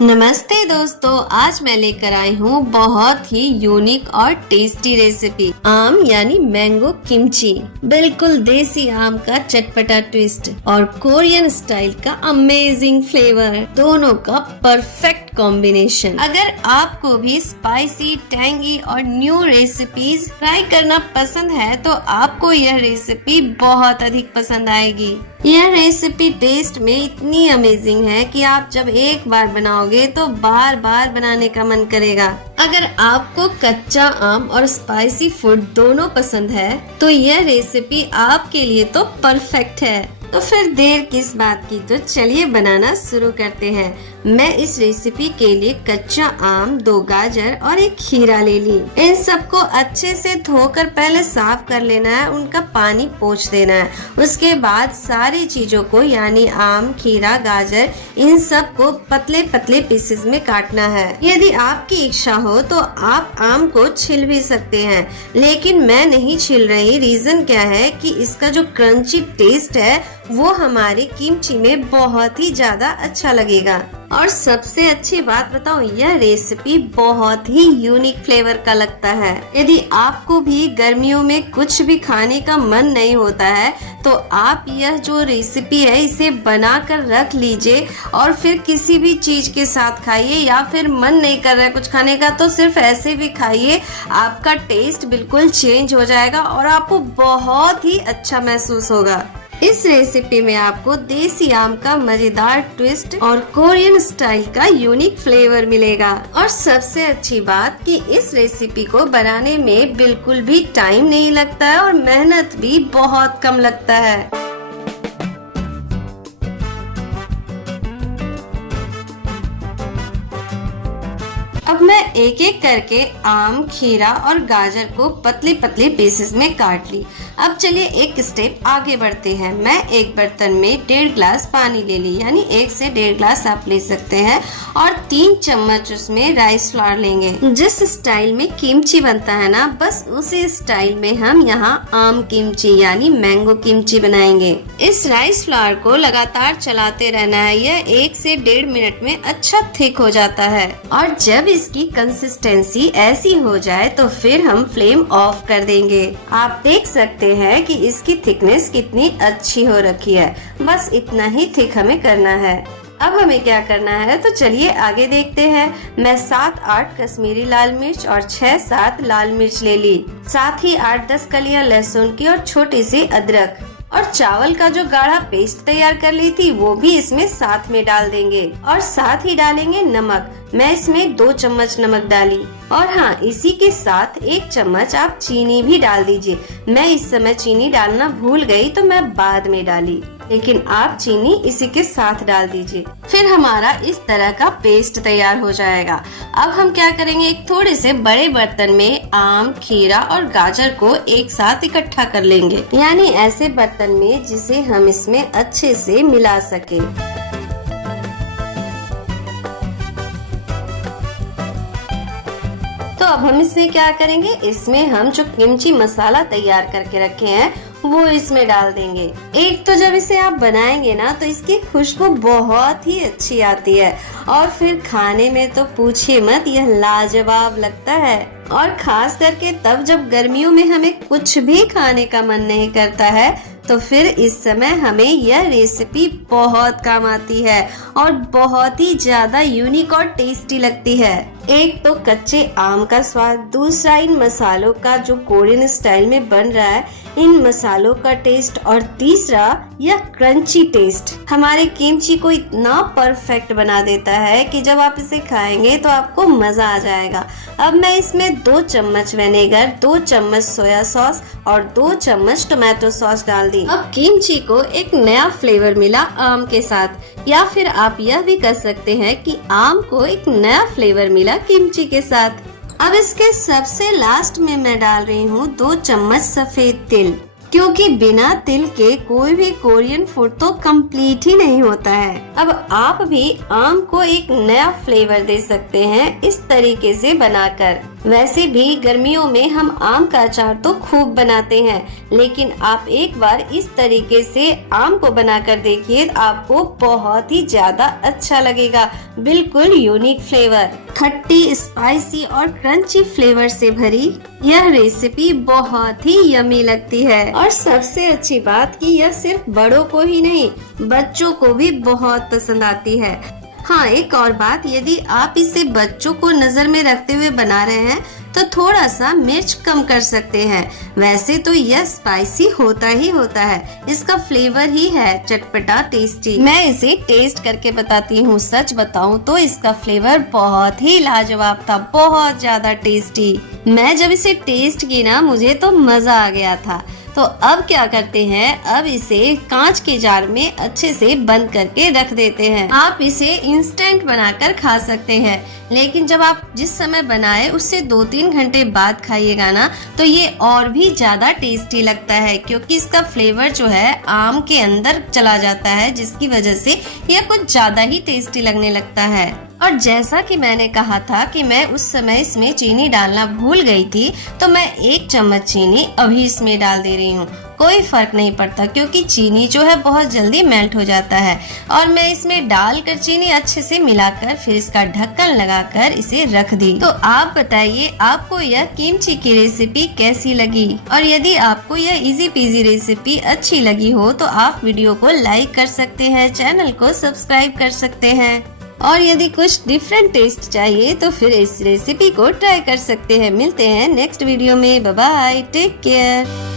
नमस्ते दोस्तों, आज मैं लेकर आई हूँ बहुत ही यूनिक और टेस्टी रेसिपी आम यानी मैंगो किमची। बिल्कुल देसी आम का चटपटा ट्विस्ट और कोरियन स्टाइल का अमेजिंग फ्लेवर, दोनों का परफेक्ट कॉम्बिनेशन। अगर आपको भी स्पाइसी, टैंगी और न्यू रेसिपीज ट्राई करना पसंद है तो आपको यह रेसिपी बहुत अधिक पसंद आएगी। यह रेसिपी टेस्ट में इतनी अमेजिंग है कि आप जब एक बार बनाओगे तो बार बार बनाने का मन करेगा। अगर आपको कच्चा आम और स्पाइसी फूड दोनों पसंद है तो यह रेसिपी आपके लिए तो परफेक्ट है। तो फिर देर किस बात की, तो चलिए बनाना शुरू करते हैं। मैं इस रेसिपी के लिए कच्चा आम, 2 गाजर और 1 खीरा ले ली। इन सबको अच्छे से धोकर पहले साफ कर लेना है, उनका पानी पोंछ देना है। उसके बाद सारी चीजों को यानी आम, खीरा, गाजर, इन सब को पतले पतले पीसेस में काटना है। यदि आपकी इच्छा हो तो आप आम को छिल भी सकते हैं, लेकिन मैं नहीं छिल रही। रीजन क्या है कि इसका जो क्रंची टेस्ट है वो हमारे किमची में बहुत ही ज्यादा अच्छा लगेगा। और सबसे अच्छी बात बताऊं, यह रेसिपी बहुत ही यूनिक फ्लेवर का लगता है। यदि आपको भी गर्मियों में कुछ भी खाने का मन नहीं होता है तो आप यह जो रेसिपी है इसे बनाकर रख लीजिए और फिर किसी भी चीज के साथ खाइए, या फिर मन नहीं कर रहा है कुछ खाने का तो सिर्फ ऐसे भी खाइए। आपका टेस्ट बिल्कुल चेंज हो जाएगा और आपको बहुत ही अच्छा महसूस होगा। इस रेसिपी में आपको देसी आम का मजेदार ट्विस्ट और कोरियन स्टाइल का यूनिक फ्लेवर मिलेगा। और सबसे अच्छी बात कि इस रेसिपी को बनाने में बिल्कुल भी टाइम नहीं लगता है और मेहनत भी बहुत कम लगता है। अब मैं एक एक करके आम, खीरा और गाजर को पतले पतले पीसेस में काट ली। अब चलिए एक स्टेप आगे बढ़ते हैं। मैं एक बर्तन में 1.5 गिलास पानी ले ली, यानी 1 से 1.5 गिलास आप ले सकते हैं, और 3 चम्मच उसमें राइस फ्लावर लेंगे। जिस स्टाइल में किमची बनता है ना, बस उसी स्टाइल में हम यहाँ आम किमची यानी मैंगो किमची बनाएंगे। इस राइस फ्लावर को लगातार चलाते रहना है, यह 1 से 1.5 मिनट में अच्छा थिक हो जाता है। और जब इसकी कंसिस्टेंसी ऐसी हो जाए तो फिर हम फ्लेम ऑफ कर देंगे। आप देख सकते हैं कि इसकी थिकनेस कितनी अच्छी हो रखी है। बस इतना ही थिक हमें करना है। अब हमें क्या करना है तो चलिए आगे देखते हैं। मैं 7-8 कश्मीरी लाल मिर्च और 6-7 लाल मिर्च ले ली, साथ ही 8-10 कलियां लहसुन की और छोटी सी अदरक, और चावल का जो गाढ़ा पेस्ट तैयार कर ली थी वो भी इसमें साथ में डाल देंगे। और साथ ही डालेंगे नमक। मैं इसमें 2 चम्मच नमक डाली, और हाँ, इसी के साथ 1 चम्मच आप चीनी भी डाल दीजिए। मैं इस समय चीनी डालना भूल गई तो मैं बाद में डाली, लेकिन आप चीनी इसी के साथ डाल दीजिए। फिर हमारा इस तरह का पेस्ट तैयार हो जाएगा। अब हम क्या करेंगे, एक थोड़े से बड़े बर्तन में आम, खीरा और गाजर को एक साथ इकट्ठा कर लेंगे, यानी ऐसे बर्तन में जिसे हम इसमें अच्छे से मिला सके। तो अब हम इसमें क्या करेंगे, इसमें हम जो किमची मसाला तैयार करके रखे हैं वो इसमें डाल देंगे। एक तो जब इसे आप बनाएंगे ना तो इसकी खुशबू बहुत ही अच्छी आती है, और फिर खाने में तो पूछिए मत, यह लाजवाब लगता है। और खास करके तब जब गर्मियों में हमें कुछ भी खाने का मन नहीं करता है तो फिर इस समय हमें यह रेसिपी बहुत काम आती है और बहुत ही ज्यादा यूनिक और टेस्टी लगती है। एक तो कच्चे आम का स्वाद, दूसरा इन मसालों का जो कोरियन स्टाइल में बन रहा है इन मसालों का टेस्ट, और तीसरा यह क्रंची टेस्ट हमारे किमची को इतना परफेक्ट बना देता है कि जब आप इसे खाएंगे तो आपको मजा आ जाएगा। अब मैं इसमें 2 चम्मच विनेगर, 2 चम्मच सोया सॉस और 2 चम्मच टोमेटो सॉस डाल दी। अब किमची को एक नया फ्लेवर मिला आम के साथ, या फिर आप यह भी कर सकते हैं कि आम को एक नया फ्लेवर मिला किमची के साथ। अब इसके सबसे लास्ट में मैं डाल रही हूँ 2 चम्मच सफेद तिल। क्योंकि बिना तिल के कोई भी कोरियन फूड तो कंप्लीट ही नहीं होता है। अब आप भी आम को एक नया फ्लेवर दे सकते हैं इस तरीके से बनाकर। वैसे भी गर्मियों में हम आम का अचार तो खूब बनाते हैं, लेकिन आप एक बार इस तरीके से आम को बनाकर देखिए, आपको बहुत ही ज्यादा अच्छा लगेगा। बिल्कुल यूनिक फ्लेवर, खट्टी, स्पाइसी और क्रंची फ्लेवर से भरी यह रेसिपी बहुत ही यमी लगती है। और सबसे अच्छी बात कि यह सिर्फ बड़ों को ही नहीं, बच्चों को भी बहुत पसंद आती है। हाँ, एक और बात, यदि आप इसे बच्चों को नजर में रखते हुए बना रहे हैं तो थोड़ा सा मिर्च कम कर सकते हैं। वैसे तो यह स्पाइसी होता ही होता है, इसका फ्लेवर ही है चटपटा टेस्टी। मैं इसे टेस्ट करके बताती हूँ। सच बताऊँ तो इसका फ्लेवर बहुत ही लाजवाब था, बहुत ज्यादा टेस्टी। मैं जब इसे टेस्ट की ना, मुझे तो मजा आ गया था। तो अब क्या करते हैं, अब इसे कांच के जार में अच्छे से बंद करके रख देते हैं। आप इसे इंस्टेंट बनाकर खा सकते हैं, लेकिन जब आप जिस समय बनाए उससे 2-3 घंटे बाद खाइएगा ना, तो ये और भी ज्यादा टेस्टी लगता है, क्योंकि इसका फ्लेवर जो है आम के अंदर चला जाता है, जिसकी वजह से यह कुछ ज्यादा ही टेस्टी लगने लगता है। और जैसा कि मैंने कहा था कि मैं उस समय इसमें चीनी डालना भूल गई थी, तो मैं 1 चम्मच चीनी अभी इसमें डाल दे रही हूँ। कोई फर्क नहीं पड़ता, क्योंकि चीनी जो है बहुत जल्दी मेल्ट हो जाता है। और मैं इसमें डालकर चीनी अच्छे से मिलाकर फिर इसका ढक्कन लगाकर इसे रख दी। तो आप बताइए, आपको यह किमची की रेसिपी कैसी लगी? और यदि आपको यह इजी पीजी रेसिपी अच्छी लगी हो तो आप वीडियो को लाइक कर सकते हैं, चैनल को सब्सक्राइब कर सकते हैं। और यदि कुछ डिफरेंट टेस्ट चाहिए तो फिर इस रेसिपी को ट्राई कर सकते हैं। मिलते हैं नेक्स्ट वीडियो में। Bye bye, take care.